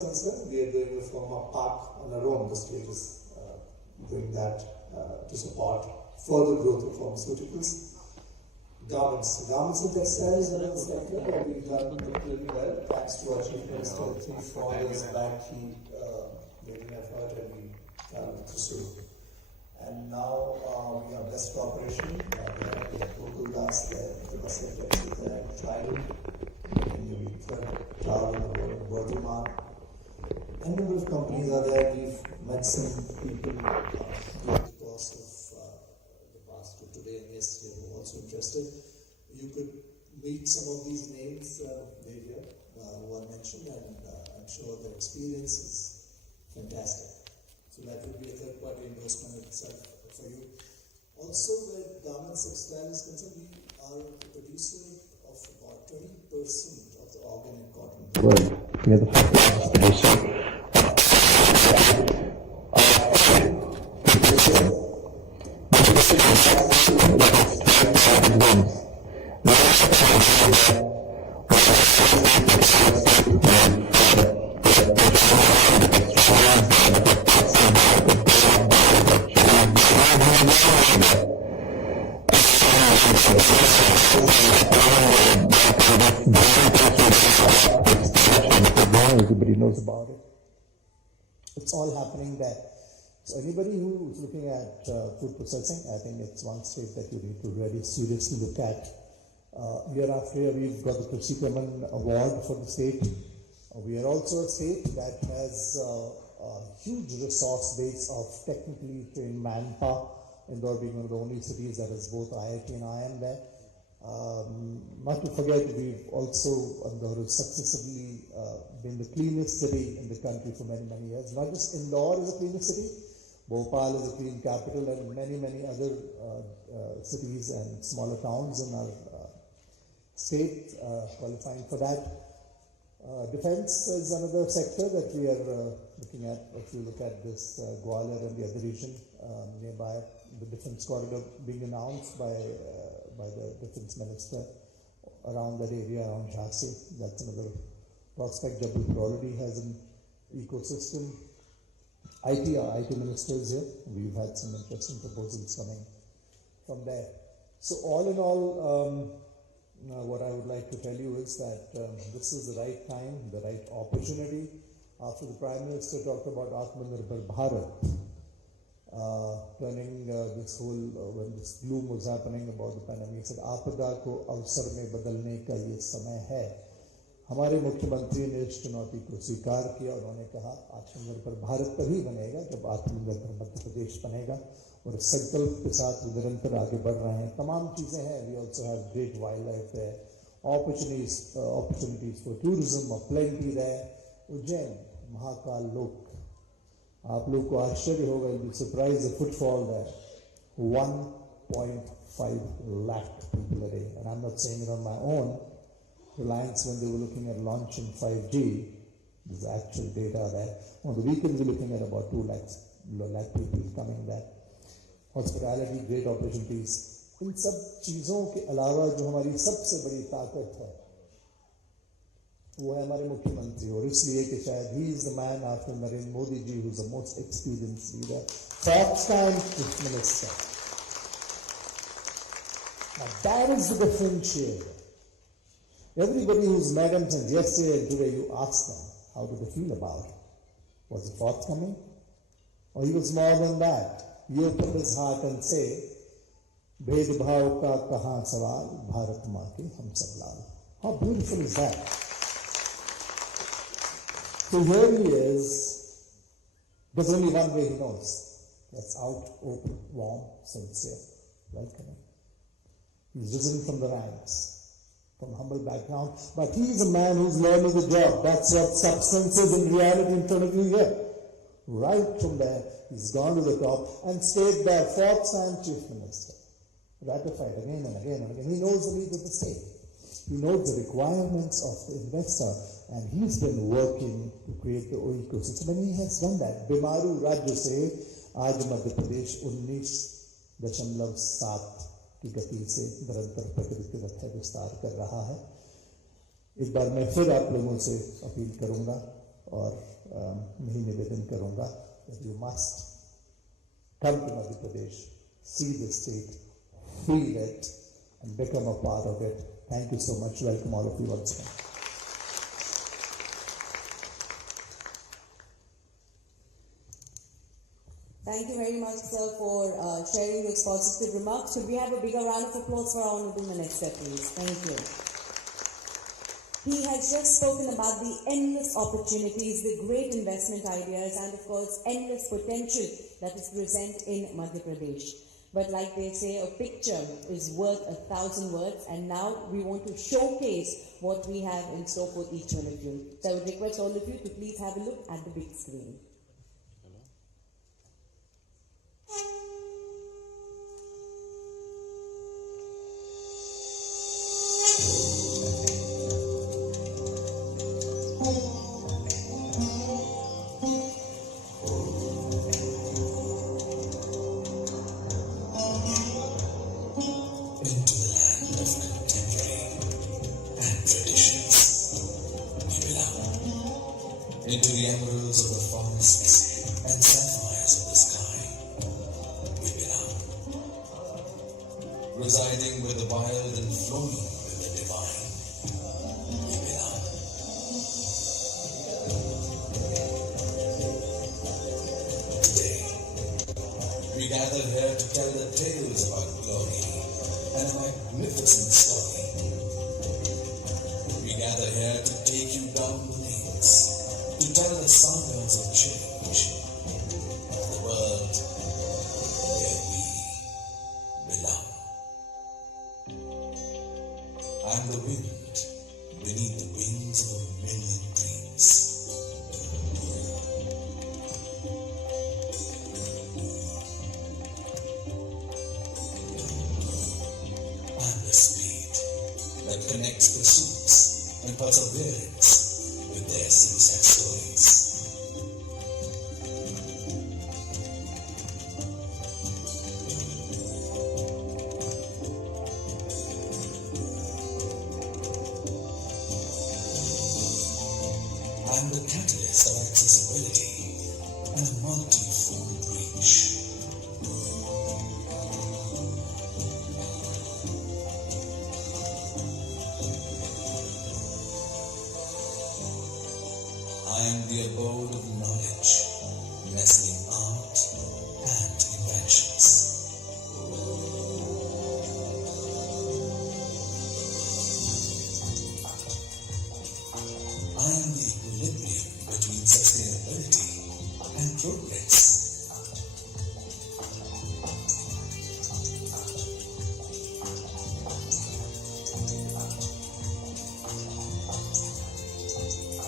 We are doing a former park on our own. The state is doing that to support further growth of pharmaceuticals. Garments and textiles are a sector that we've done particularly well thanks to our Chief Minister. 3-4 years back, he made an effort and we traveled to Shri. And now we have best cooperation. We have local dance there, the bus centers there, Trident, and we travel in the world, Verdemar. A number of companies are there. We've met some people during the course of the past to today and yesterday who are also interested. You could meet some of these names later who are mentioned, and I'm sure their experience is fantastic. So that would be a third-party endorsement itself for you. Also, where garments textiles is concerned, we are a producer of about 20% of the organic cotton. Well, we are the first producer. Everybody knows about it. It's all happening there. So anybody who is looking at food processing, I think it's one state that you need to really seriously look at. Year after year, we've got the Krishi Kraman Award for the state. We are also a state that has a huge resource base of technically trained manpower, Indore being one of the only cities that has both IIT and IIM there. Not to forget, we've also successively been the cleanest city in the country for many, many years. Not just Indore is the cleanest city, Bhopal is a clean capital, and many, many other cities and smaller towns in our state qualifying for that. Defense is another sector that we are looking at. If you look at this Gwalior and the other region nearby, the defense corridor being announced by the defense minister around that area, around Jhansi. That's another prospect. Jabalpur already has an ecosystem. Our IT minister is here. We've had some interesting proposals coming from there. So all in all, what I would like to tell you is that this is the right time, the right opportunity. After the Prime Minister talked about Atmanirbhar Bharat, turning this whole, when this gloom was happening about the pandemic, he said, आपदा को अवसर में बदलने का ये समय है. हमारे मुख्यमंत्री ने इस चुनौती को स्वीकार किया. उन्होंने कहा आत्मनिर्भर भारत तभी बनेगा जब आत्मनिर्भर मध्य प्रदेश बनेगा, और इस संकल्प के साथ निरंतर आगे बढ़ रहे हैं. तमाम चीज़ें हैं. We also have great wildlife there, opportunities for tourism are plenty there. Ujjain Mahakal लोक, आप लोग को आश्चर्य होगा, you'll be surprised the footfall there, 1.5 lakh people a day. And I'm not saying it on my own. Reliance, when they were looking at launching 5G, there's actual data there. On the weekends, we're looking at about 2 lakh people coming there. Hospitality, great opportunities. इन सब चीज़ों के अलावा जो हमारी सबसे बड़ी ताकत है, वो है हमारे मुख्यमंत्री. और इसलिए कि शायद he is the man after Narendra Modi ji who's the most experienced leader, first-time chief minister. Now that is the differentiator. Everybody who's met him since yesterday and today, you ask them, how do they feel about it? Was it forthcoming? Or he was more than that. You open his heart and say, भेदभाव का कहाँ सवाल, भारत माँ के हम सब लाल. How beautiful is that? So here he is. There's only one way he knows. That's out, open, warm, sincere, welcoming. He's risen from the ranks, from humble background, but he's a man who's learning the job. That's what substance is in reality in front of you here. Right from there, he's gone to the top and stayed there, fourth-time chief minister. Ratified again and again and again. He knows the needs of the state. He knows the requirements of the investor, and he's been working to create the ecosystem, and he has done that. Bimaru Rajya se आज मध्य प्रदेश 19.7 की गति से निरंतर प्रगति का विस्तार कर रहा है. एक बार मैं फिर आप लोगों से अपील करूंगा, और मैं ही निवेदन करूँगा that you must come to Madhya Pradesh, see the state, feel it, and become a part of it. Thank you so much. Welcome all of you once again. Thank you very much, sir, for sharing those positive remarks. Should we have a bigger round of applause for our Honourable Minister, please? Thank you. He has just spoken about the endless opportunities, the great investment ideas, and of course, endless potential that is present in Madhya Pradesh. But like they say, a picture is worth 1,000 words, and now we want to showcase what we have in store for each one of you. So I would request all of you to please have a look at the big screen. Into the emeralds of the forests and sapphires of the sky, we belong. Residing with the wild and flowing with the divine, we belong. Today, we gather here to tell the tales of our glory and a magnificent story. We gather here to take you down the lanes, to tell the sagas of change, the world where we belong. I'm the wind beneath the wings of a million dreams. I'm the speed that connects pursuits and perseverance with their success stories. I'm the catalyst of accessibility and a multi-fold reach. I am the abode of knowledge, nestling art and inventions. I am the equilibrium between sustainability and progress.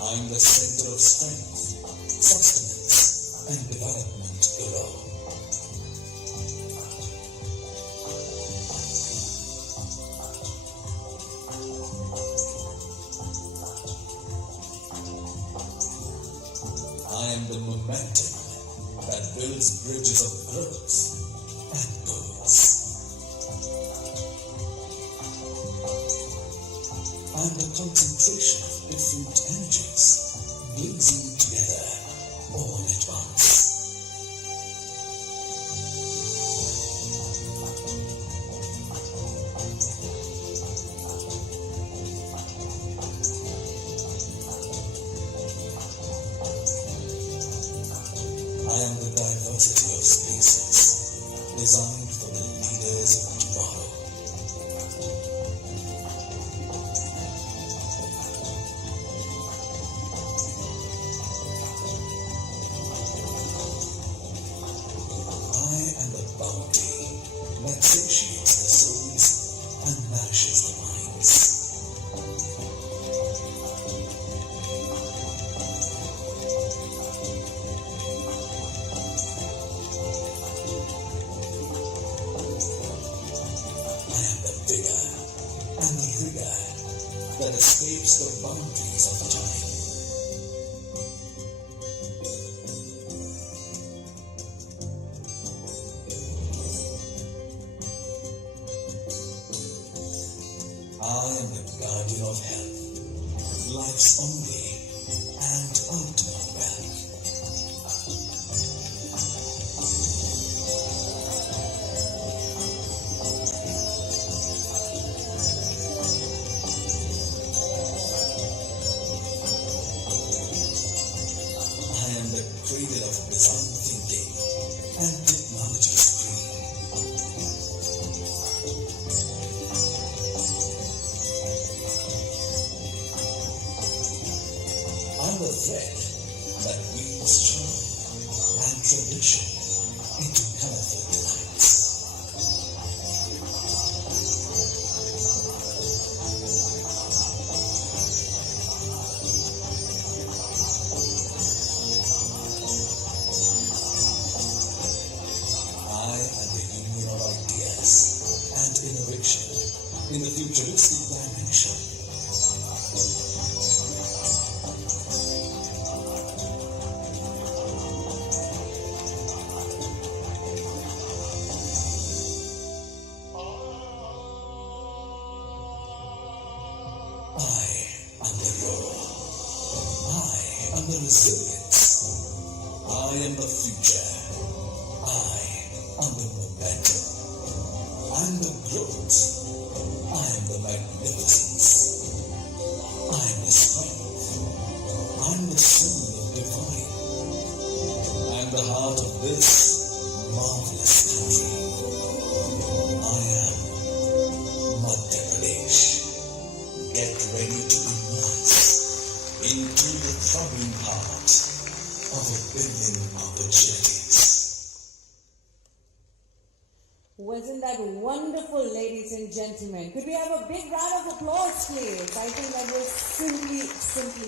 I am the center of strength, sustenance, and development below. I am the momentum that builds bridges of growth and goals. I am the concentration of different energies, blazing together all at once. I am the diversity of spaces, designed for the leaders of tomorrow. futuristic dimension. I am the grower. I am the resilience. I am the future. I am the momentum. I am the growth. I am the magnificence. I am the strength. I am the soul of divine. I am the heart of this marvelous country. I am Madhya Pradesh. Get ready to immerse into the throbbing heart of a billion opportunities. Wasn't that wonderful, ladies and gentlemen? Could we have a big round of applause, please? I think that was simply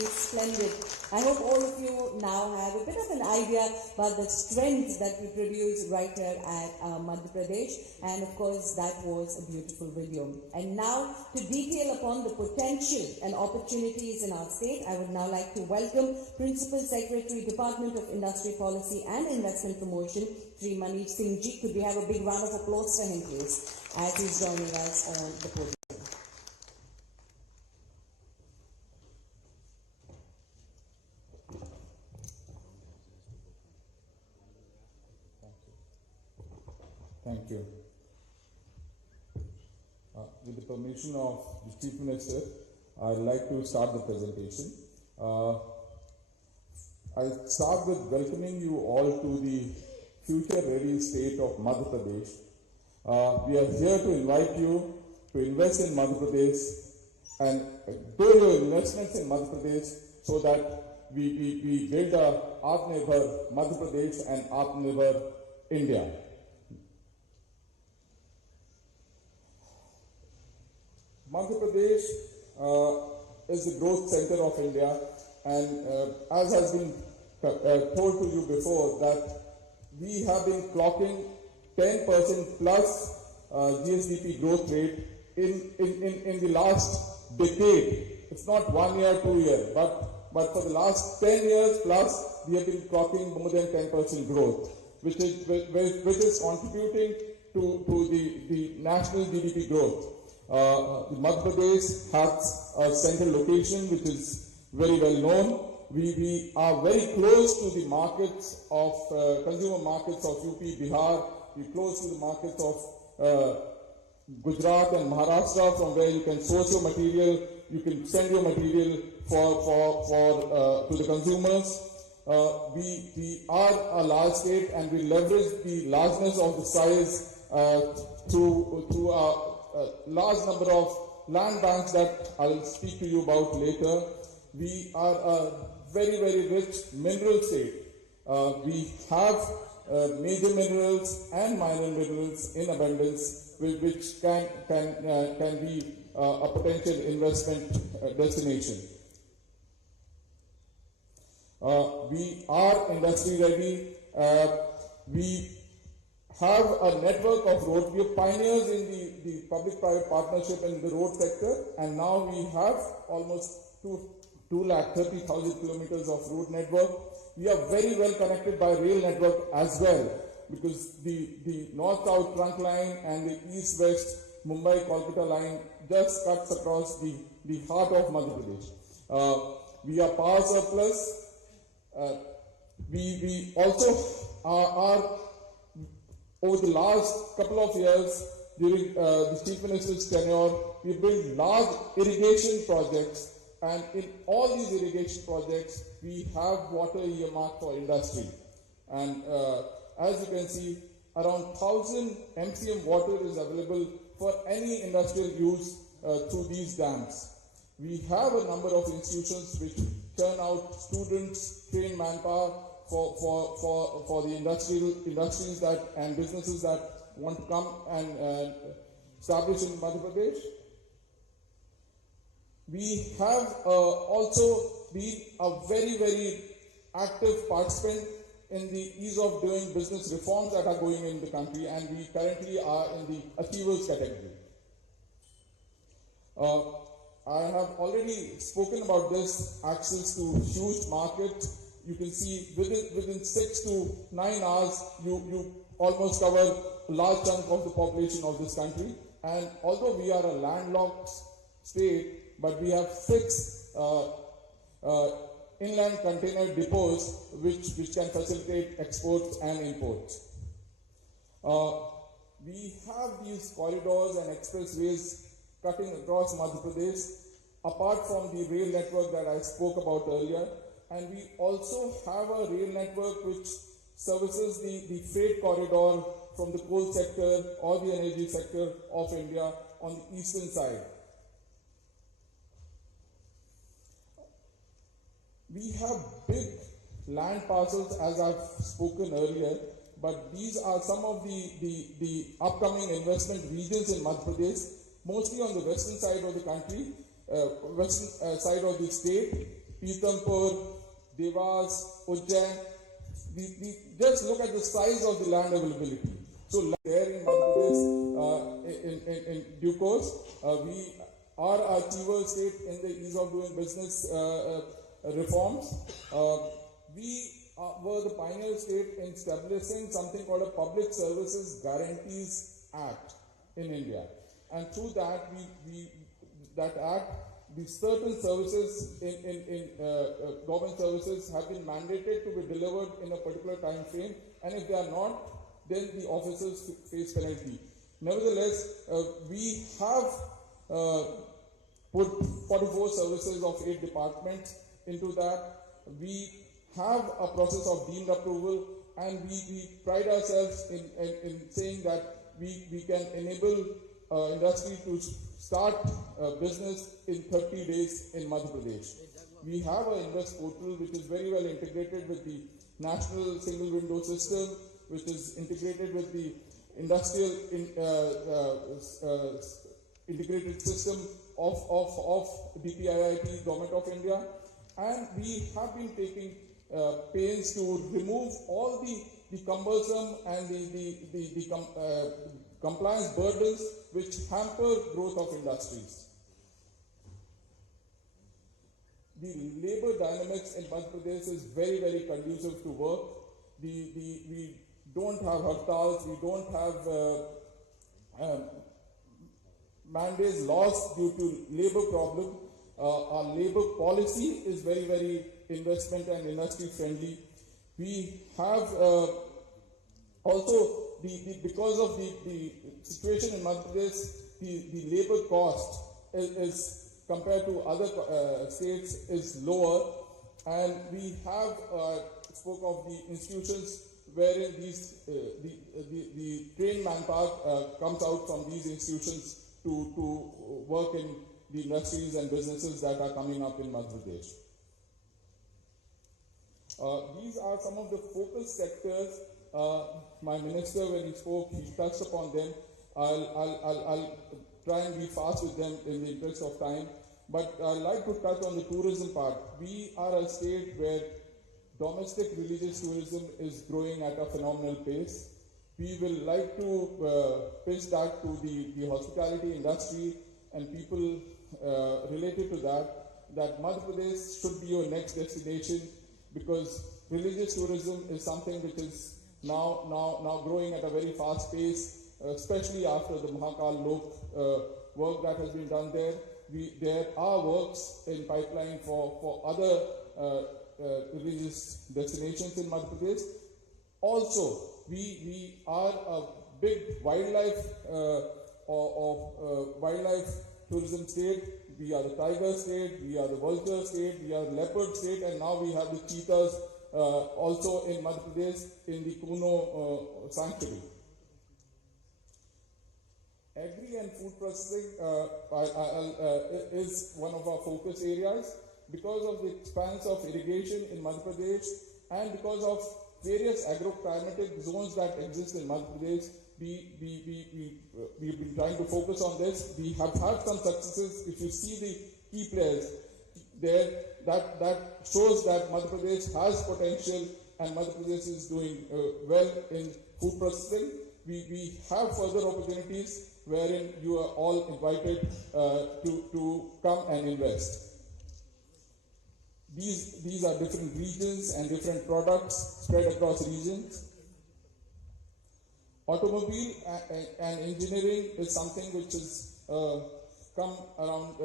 splendid. I hope all of you now have a bit of an idea about the strength that we produce right here at Madhya Pradesh. And of course, that was a beautiful video. And now, to detail upon the potential and opportunities in our state, I would now like to welcome Principal Secretary, Department of Industry Policy and Investment Promotion, Shri Singh ji. Could we have a big round of applause for him, please, as he's joining us on the podium. Thank you. With the permission of the Chief Minister, I'd like to start the presentation. I'll start with welcoming you all to the future-ready state of Madhya Pradesh. We are here to invite you to invest in Madhya Pradesh and do your investments in Madhya Pradesh so that we build a Atmanirbhar Madhya Pradesh and Atmanirbhar India. Madhya Pradesh is the growth center of India, and as has been told to you before, that we have been clocking 10% plus GSDP growth rate in the last decade. It's not 1 year, 2 years, but for the last 10 years plus, we have been clocking more than 10% growth, which is contributing to the national GDP growth. Madhya Pradesh has a central location which is very well known. We are very close to the markets of consumer markets of UP, Bihar. We're close to the markets of Gujarat and Maharashtra, from where you can source your material, you can send your material to the consumers. We are a large state, and we leverage the largeness of the size through a large number of land banks that I'll speak to you about later. We are a very, very rich mineral state. We have major minerals and minor minerals in abundance, which can be a potential investment destination. We are industry ready. We have a network of roads. We are pioneers in the public-private partnership in the road sector, and now we have almost 230,000 kilometers of road network. We are very well connected by rail network as well, because the north-south trunk line and the east-west Mumbai-Kolkata line just cuts across the heart of Madhya Pradesh. We are power surplus. We also are over the last couple of years, during the Chief Minister's tenure, we built large irrigation projects, and in all these irrigation projects, we have water earmarked for industry. And as you can see, around 1,000 MCM water is available for any industrial use through these dams. We have a number of institutions which turn out students, trained manpower for the industries that and businesses that want to come and establish in Madhya Pradesh. We have also been a very, very active participant in the ease of doing business reforms that are going in the country, and we currently are in the achievers category. I have already spoken about this access to huge market. You can see within 6 to 9 hours, you almost cover a large chunk of the population of this country. And although we are a landlocked state, but we have 6 inland container depots which can facilitate exports and imports. We have these corridors and expressways cutting across Madhya Pradesh, apart from the rail network that I spoke about earlier. And we also have a rail network which services the freight corridor from the coal sector or the energy sector of India on the eastern side. We have big land parcels, as I've spoken earlier, but these are some of the upcoming investment regions in Madhya Pradesh, mostly on the western side of the country, western side of the state, Pithampur, Devas, Ujjain. We just look at the size of the land availability. So there in Madhya Pradesh, in due course, we are a achiever state in the ease of doing business reforms. We were the pioneer state in establishing something called a Public Services Guarantees Act in India. And through that, that act, the certain services in government services have been mandated to be delivered in a particular time frame, and if they are not, then the officers face penalty. Nevertheless, we have put 44 services of 8 departments into that. We have a process of deemed approval, and we pride ourselves in saying that we can enable industry to start business in 30 days in Madhya Pradesh. We have an Invest portal which is very well integrated with the National Single Window System, which is integrated with the Industrial Integrated System of DPIIT, Government of India. And we have been taking pains to remove all the cumbersome and the compliance burdens which hamper growth of industries. The labor dynamics in Madhya Pradesh is very, very conducive to work. We don't have hartals, we don't have mandates lost due to labor problem. Our labor policy is very, very investment and industry friendly. We have also because of the situation in Madhya Pradesh, the labor cost is compared to other states is lower, and we have spoke of the institutions wherein these the trained manpower comes out from these institutions to work in the industries and businesses that are coming up in Madhya Pradesh. These are some of the focus sectors. My minister, when he spoke, he touched upon them. I'll try and be fast with them in the interest of time. But I'd like to touch on the tourism part. We are a state where domestic religious tourism is growing at a phenomenal pace. We will like to pitch that to the hospitality industry and people related to that Madhya Pradesh should be your next destination, because religious tourism is something which is now growing at a very fast pace, especially after the Mahakal Lok work that has been done there. There are works in pipeline for other religious destinations in Madhya Pradesh. Also, we are a big wildlife wildlife tourism state. We are the tiger state, we are the vulture state, we are the leopard state, and now we have the cheetahs also in Madhya Pradesh in the Kuno sanctuary. Agri and food processing is one of our focus areas. Because of the expanse of irrigation in Madhya Pradesh and because of various agroclimatic zones that exist in Madhya Pradesh, we've been trying to focus on this. We have had some successes. If you see the key players there, that shows that Madhya Pradesh has potential and Madhya Pradesh is doing well in food processing. We have further opportunities. wherein you are all invited to come and invest. These are different regions and different products spread across regions. Automobile and engineering is something which is come around,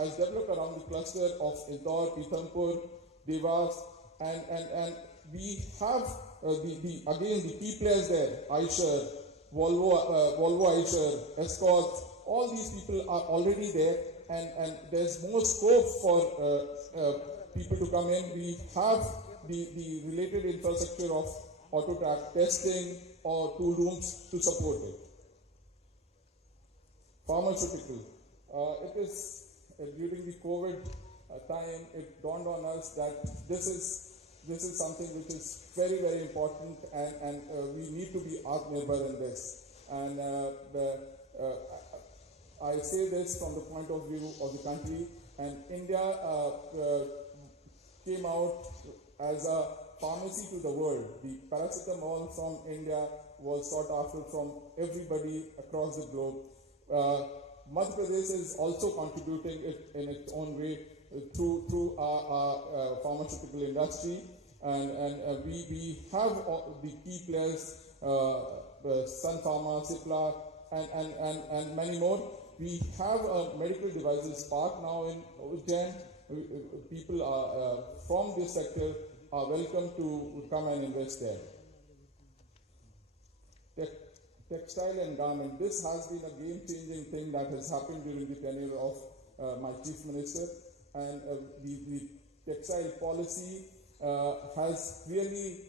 has developed around the cluster of Indore, Pithampur, Devas, and we have the key players there, Eicher, Volvo Eicher, Escort, all these people are already there, and there's more scope for people to come in. We have the related infrastructure of auto track testing or tool rooms to support it. Pharmaceutical. It is during the COVID time, it dawned on us that this is something which is very, very important, and we need to be Atmanirbhar in this. And I say this from the point of view of the country, and India came out as a pharmacy to the world. The paracetamol from India was sought after from everybody across the globe. Madhya Pradesh is also contributing it in its own way through our pharmaceutical industry, and we have the key players, Sun Pharma, Cipla, and many more. We have a medical devices park now in Ujjain. People are from this sector are welcome to come and invest there. Textile and garment. This has been a game-changing thing that has happened during the tenure of my Chief Minister, and the textile policy has really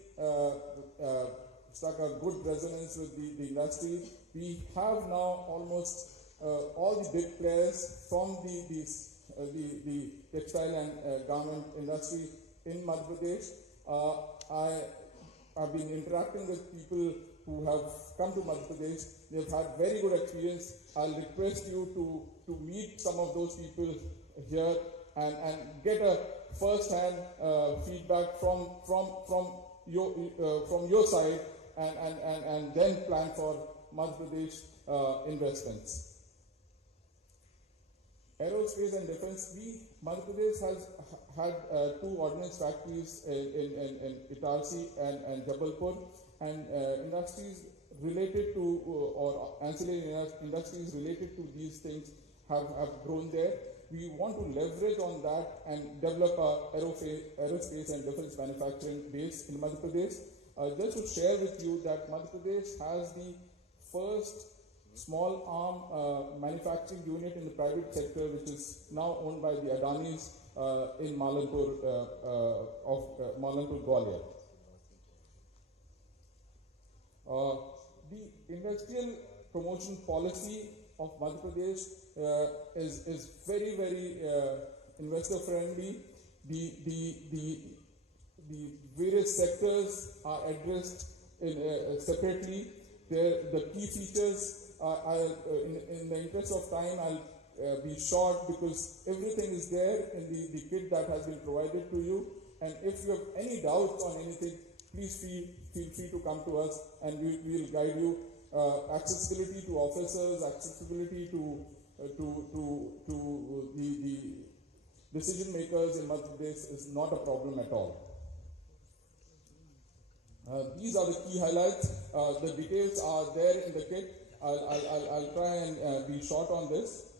struck a good resonance with the industry. We have now almost all the big players from the textile and garment industry in Madhya Pradesh. I have been interacting with people who have come to Madhya Pradesh. They've had very good experience. I'll request you to meet some of those people here and get a first-hand feedback from your side, and then plan for Madhya Pradesh investments. Aerospace and defense. Madhya Pradesh has had two ordnance factories in Itarsi and Jabalpur, and industries related to or ancillary industries related to these things have grown there. We want to leverage on that and develop a aerospace and defense manufacturing base in Madhya Pradesh. Just to share with you that Madhya Pradesh has the first small arm manufacturing unit in the private sector, which is now owned by the Adanis in Malanpur, Gwalior. The industrial promotion policy of Madhya Pradesh is very, very investor friendly. The various sectors are addressed separately. The key features. In the interest of time, I'll be short because everything is there in the kit that has been provided to you. And if you have any doubts on anything, please feel free to come to us, and we will guide you. Accessibility to officers, accessibility to the decision makers in Madhya Pradesh is not a problem at all. These are the key highlights. The details are there in the kit. I'll try and be short on this.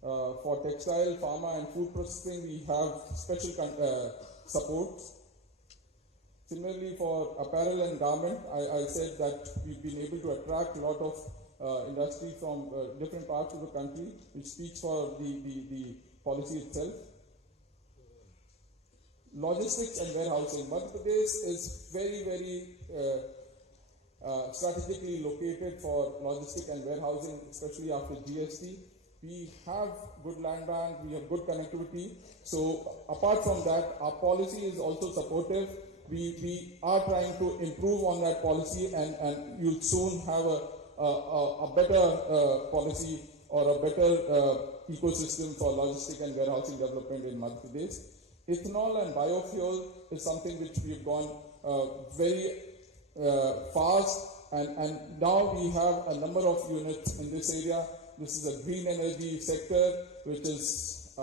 For textile, pharma, and food processing, we have special supports. Similarly, for apparel and garment, I said that we've been able to attract a lot of industry from different parts of the country, which speaks for the policy itself. Logistics and warehousing. Madhya Pradesh is very, very strategically located for logistics and warehousing, especially after GST. We have good land bank, we have good connectivity. So apart from that, our policy is also supportive. We are trying to improve on that policy, and you'll soon have a better policy or a better ecosystem for logistics and warehousing development in Madhya Pradesh. Ethanol and biofuel is something which we've gone very fast and now we have a number of units in this area. This is a green energy sector which is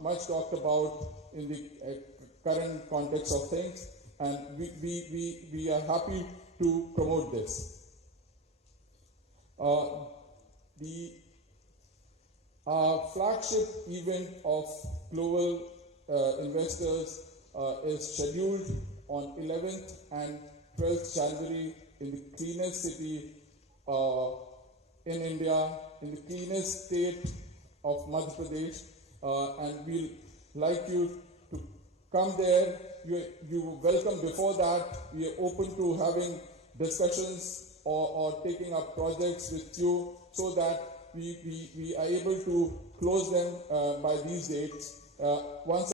much talked about in the current context of things, and we are happy to promote this. The flagship event of global investors is scheduled on 11th and 12th January in the cleanest city in India, in the cleanest state of Madhya Pradesh, and we'll like you to come there. You are welcome. Before that, we are open to having discussions or taking up projects with you so that we are able to close them by these dates. Once